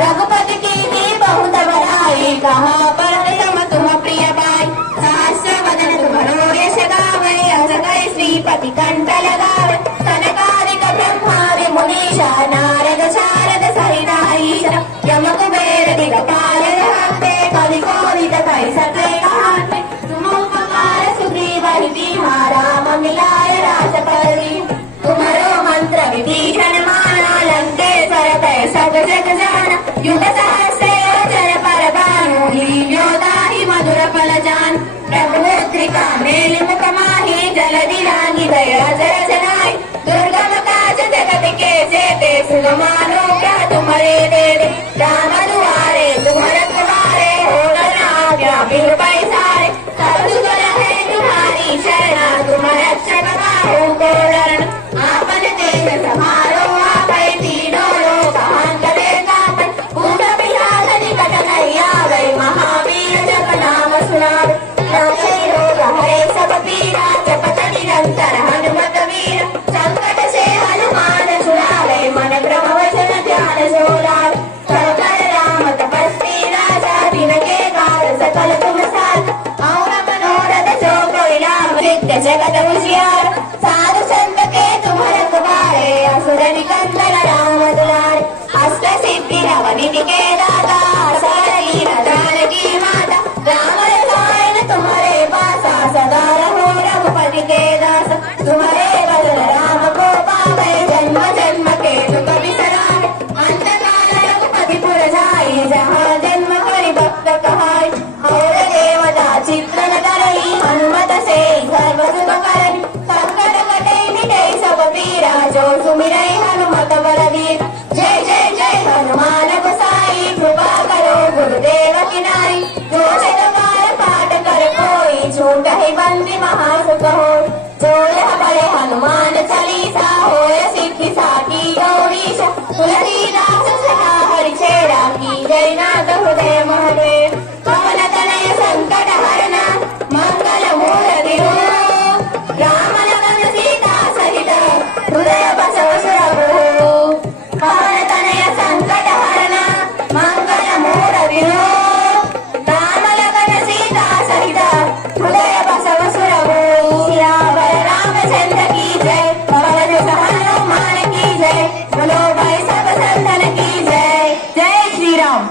रघुपति की दी बहुत बड़ाई, कहा पर सम तुम प्रिय बाई। सहस्र वदन तुम्हारो यश गावे, अस कहि श्रीपति कंठ लगावे। सनकादिक ब्रह्मादि मुनीषा, नारद शारद सहित ईश। यम कुबेर दिगपाल रहते, कवि कोविद कहि सके कहाते। तुम उपकार सुग्रीव दीन्हा, राम मिलाय राजपति। तुम्हारो मंत्र विभीषण माना, लंकेश्वर तय सब जग जाना। युग सहस्र योजन पर भानु, लील्यो दाहि मधुर फल जान। ब्रह्मोत्रिका मेल मुख माहि, जलधि लांघि भय अजर जनाई। दुर्गम काज जगत के जेते, सुगमानो क्या तुम्हारे देते। राम दुआरे तुम रखवारे, हो न आज्ञा बिनु पैसारे। सब सुख रहे तुम्हारी शरणा, तुम रक्षक काहू को डरना। आपन तेज समारो आपै, तीनों लोक हांकते कापै। कूट पिशाच निकट नहीं आवै, महावीर जप नाम सुनावै। नासै रोग हरै सब पीरा, जपत निरंतर हनुमत वीर। संकट से हनुमान छुड़ावै, मन क्रम वचन ध्यान जो लावै। सब पर राम तपस्वी राजा, तिनके काज सकल तुम साजा। और मनोरथ जो कोई लाभ, सिद्ध जगत उजियार। साधु संत के तुम रखवारे, असुर निकंदन राम दुलारे। अष्ट सिद्धि नव निधि के दाता, सारंगी जानकी माता। राम रसायन तुम्हारे पासा, सदा रहो रघुपति के दासा। तुम्हारे बदन राम को पावै, जन्म जन्म के दुख बिसरावै। अंत काल रघुपति पुर जाई, जहाँ जन्म हरि भक्त कहाई। और देवता चित्र न धरई, हनुमत से सर्व सुख करई। संकट कटै मिटै सब पीरा, जो सुमिरै हनुमत बलवीर। जय जय जय हनुमान गोसाई, कृपा करो गुरुदेव की नाई। जो जग पार पाठ कर कोई, छूटहि बंदी महासुख होय। जो यह पढ़े हनुमान चालीसा, होय सिद्धि साखी गौरीशा। तुलसीदास सदा हरिचेरा, की जय नाथ हृदय महदेव। पवन तनय संकट हरना, मंगल मूर्ति रूप। राम लखन सीता सहित, हृदय बसव सुरभूप। पवन तनय संकट हरना, मंगल मूर्ति रूप। राम लखन सीता सहित, हृदय बसव सुरभूप। सियावर रामचंद्र की जय, पवन सुत हनुमान की जय। बोलो भाई सब संतन की जय। जय श्री राम।